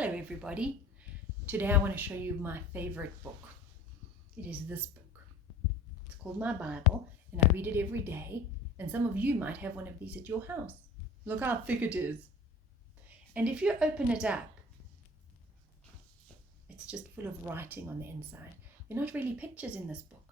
Hello everybody. Today I want to show you my favorite book. It is this book. It's called my Bible and I read it every day, and some of you might have one of these at your house. Look how thick it is. And if you open it up, it's just full of writing on the inside. There are not really pictures in this book,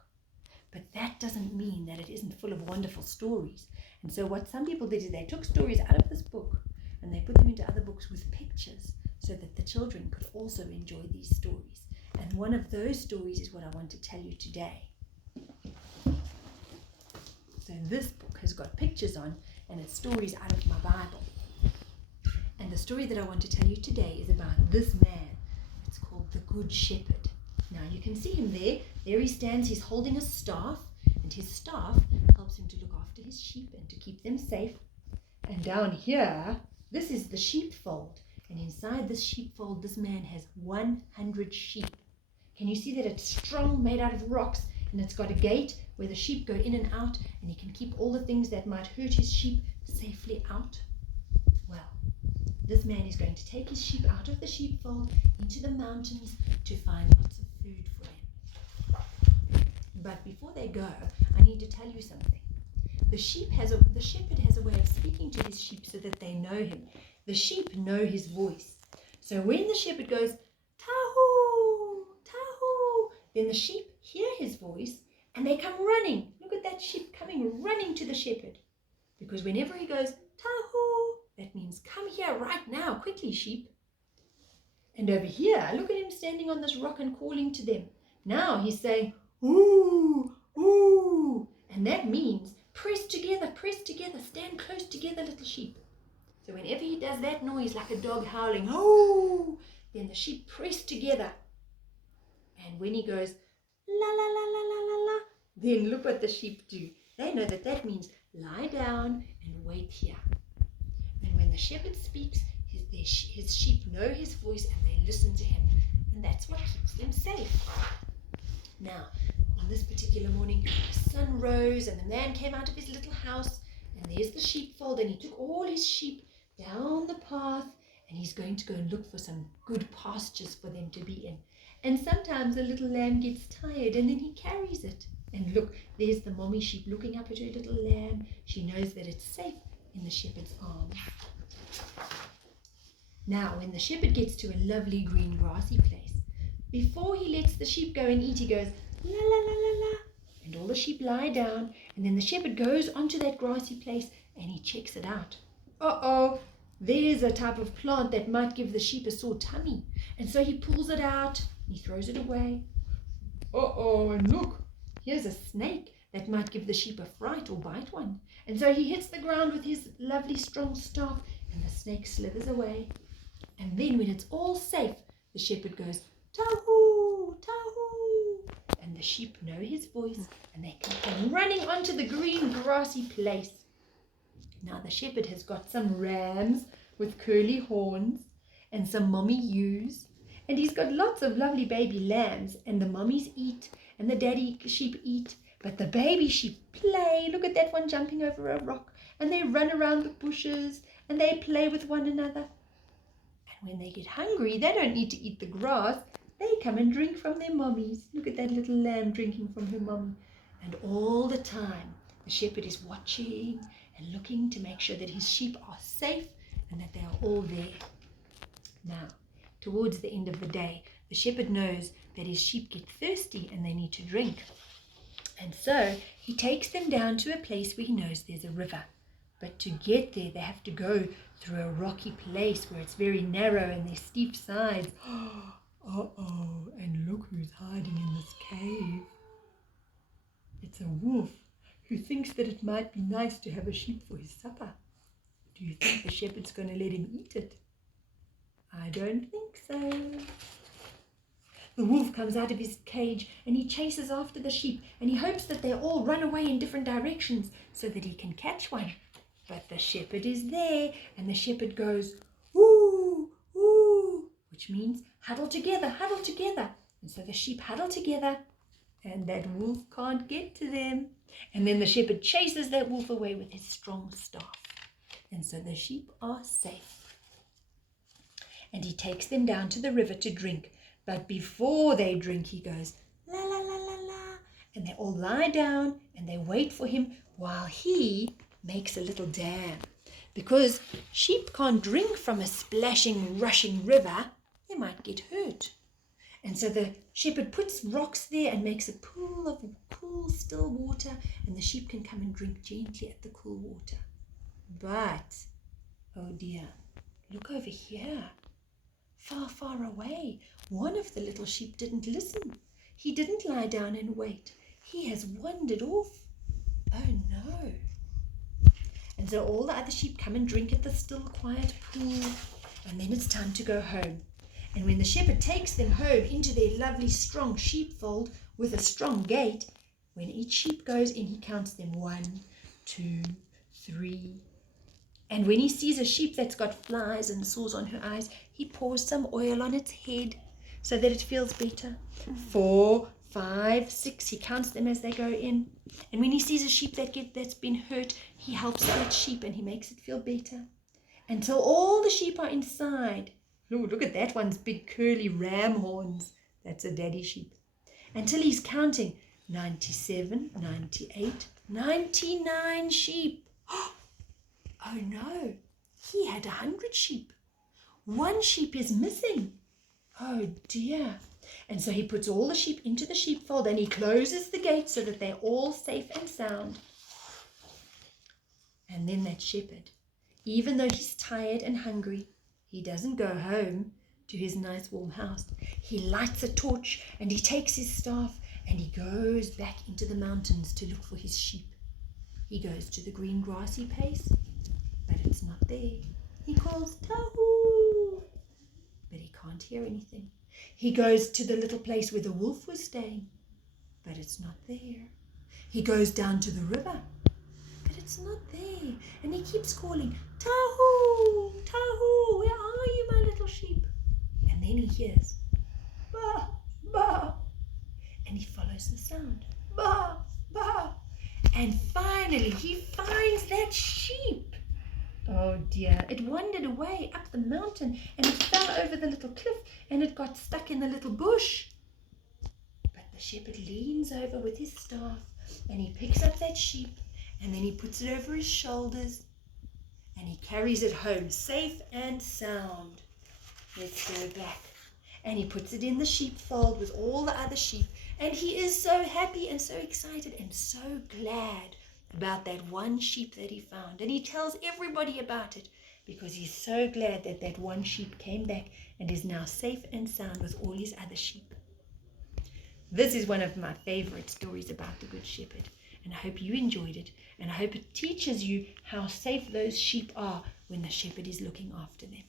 but that doesn't mean that it isn't full of wonderful stories. And so what some people did is they took stories out of this book and they put them into other books with pictures, so that the children could also enjoy these stories. And one of those stories is what I want to tell you today. So this book has got pictures on, and it's stories out of my Bible. And the story that I want to tell you today is about this man. It's called the Good Shepherd. Now you can see him there. There he stands. He's holding a staff, and his staff helps him to look after his sheep and to keep them safe. And down here, this is the sheepfold. And inside this sheepfold, this man has 100 sheep. Can you see that it's strong, made out of rocks, and it's got a gate where the sheep go in and out, and he can keep all the things that might hurt his sheep safely out? Well, this man is going to take his sheep out of the sheepfold into the mountains to find lots of food for him. But before they go, I need to tell you something. The shepherd has a way of speaking to his sheep so that they know him. The sheep know his voice. So when the shepherd goes, "Tahu, tahu," then the sheep hear his voice and they come running. Look at that sheep coming running to the shepherd. Because whenever he goes, "Tahu," that means come here right now, quickly, sheep. And over here, look at him standing on this rock and calling to them. Now he's saying, "Ooh, ooh." And that means press together, stand close together, little sheep. So whenever he does that noise, like a dog howling, "Oh," then the sheep press together. And when he goes, "La, la, la, la, la, la, la," then look what the sheep do. They know that that means lie down and wait here. And when the shepherd speaks, his sheep know his voice and they listen to him. And that's what keeps them safe. Now, on this particular morning, the sun rose and the man came out of his little house, and there's the sheepfold, and he took all his sheep down the path, and he's going to go and look for some good pastures for them to be in. And sometimes a little lamb gets tired and then he carries it. And look, there's the mommy sheep looking up at her little lamb. She knows that it's safe in the shepherd's arms. Now, when the shepherd gets to a lovely green grassy place, before he lets the sheep go and eat, he goes, "La, la, la, la, la." And all the sheep lie down, and then the shepherd goes onto that grassy place and he checks it out. Uh-oh, there's a type of plant that might give the sheep a sore tummy. And so he pulls it out and he throws it away. Uh-oh, and look, here's a snake that might give the sheep a fright or bite one. And so he hits the ground with his lovely strong staff, and the snake slithers away. And then when it's all safe, the shepherd goes, "Tahu, tahu." And the sheep know his voice, and they come running onto the green grassy place. Now the shepherd has got some rams with curly horns and some mommy ewes, and he's got lots of lovely baby lambs, and the mommies eat and the daddy sheep eat, but the baby sheep play. Look at that one jumping over a rock, and they run around the bushes and they play with one another. And when they get hungry, they don't need to eat the grass. They come and drink from their mommies. Look at that little lamb drinking from her mommy. And all the time, the shepherd is watching and looking to make sure that his sheep are safe and that they are all there. Now, towards the end of the day, the shepherd knows that his sheep get thirsty and they need to drink. And so he takes them down to a place where he knows there's a river. But to get there, they have to go through a rocky place where it's very narrow and there's steep sides. Uh-oh, and look who's hiding in this cave. It's a wolf who thinks that it might be nice to have a sheep for his supper. Do you think the shepherd's going to let him eat it? I don't think so. The wolf comes out of his cage and he chases after the sheep, and he hopes that they all run away in different directions so that he can catch one. But the shepherd is there, and the shepherd goes, "Ooh, ooh," which means huddle together, huddle together. And so the sheep huddle together, and that wolf can't get to them. And then the shepherd chases that wolf away with his strong staff. And so the sheep are safe. and he takes them down to the river to drink. But before they drink, he goes, la, la, la, la, la. And they all lie down and they wait for him while he makes a little dam. Because sheep can't drink from a splashing, rushing river. They might get hurt. And so the shepherd puts rocks there and makes a pool of cool, still water, and the sheep can come and drink gently at the cool water. But, oh dear, look over here. Far, far away, one of the little sheep didn't listen. He didn't lie down and wait. He has wandered off. Oh no. And so all the other sheep come and drink at the still, quiet pool, and then it's time to go home. And when the shepherd takes them home into their lovely strong sheepfold with a strong gate, when each sheep goes in, he counts them 1, 2, 3. And when he sees a sheep that's got flies and sores on her eyes, he pours some oil on its head so that it feels better. 4, 5, 6, he counts them as they go in. And when he sees a sheep that's been hurt, he helps that sheep and he makes it feel better. Until all the sheep are inside. Oh, look at that one's big curly ram horns. That's a daddy sheep. Until he's counting 97, 98, 99 sheep. Oh no, he had 100 sheep. One sheep is missing. Oh dear. And so he puts all the sheep into the sheepfold and he closes the gate so that they're all safe and sound. And then that shepherd, even though he's tired and hungry, he doesn't go home to his nice warm house. He lights a torch and he takes his staff and he goes back into the mountains to look for his sheep. He goes to the green grassy place, but it's not there. He calls, Tahu, but he can't hear anything. He goes to the little place where the wolf was staying, but it's not there. He goes down to the river, but it's not there. And he keeps calling, Tahu, Tahu, where are you, my little sheep? And then he hears, Ba, ba, and he follows the sound, Ba, ba. And finally he finds that sheep. Oh dear, it wandered away up the mountain and it fell over the little cliff and it got stuck in the little bush. But the shepherd leans over with his staff and he picks up that sheep and then he puts it over his shoulders and he carries it home safe and sound. Let's go back. And he puts it in the sheepfold with all the other sheep and he is so happy and so excited and so glad about that one sheep that he found. And he tells everybody about it because he's so glad that that one sheep came back and is now safe and sound with all his other sheep. This is one of my favorite stories about the Good Shepherd, and I hope you enjoyed it, and I hope it teaches you how safe those sheep are when the shepherd is looking after them.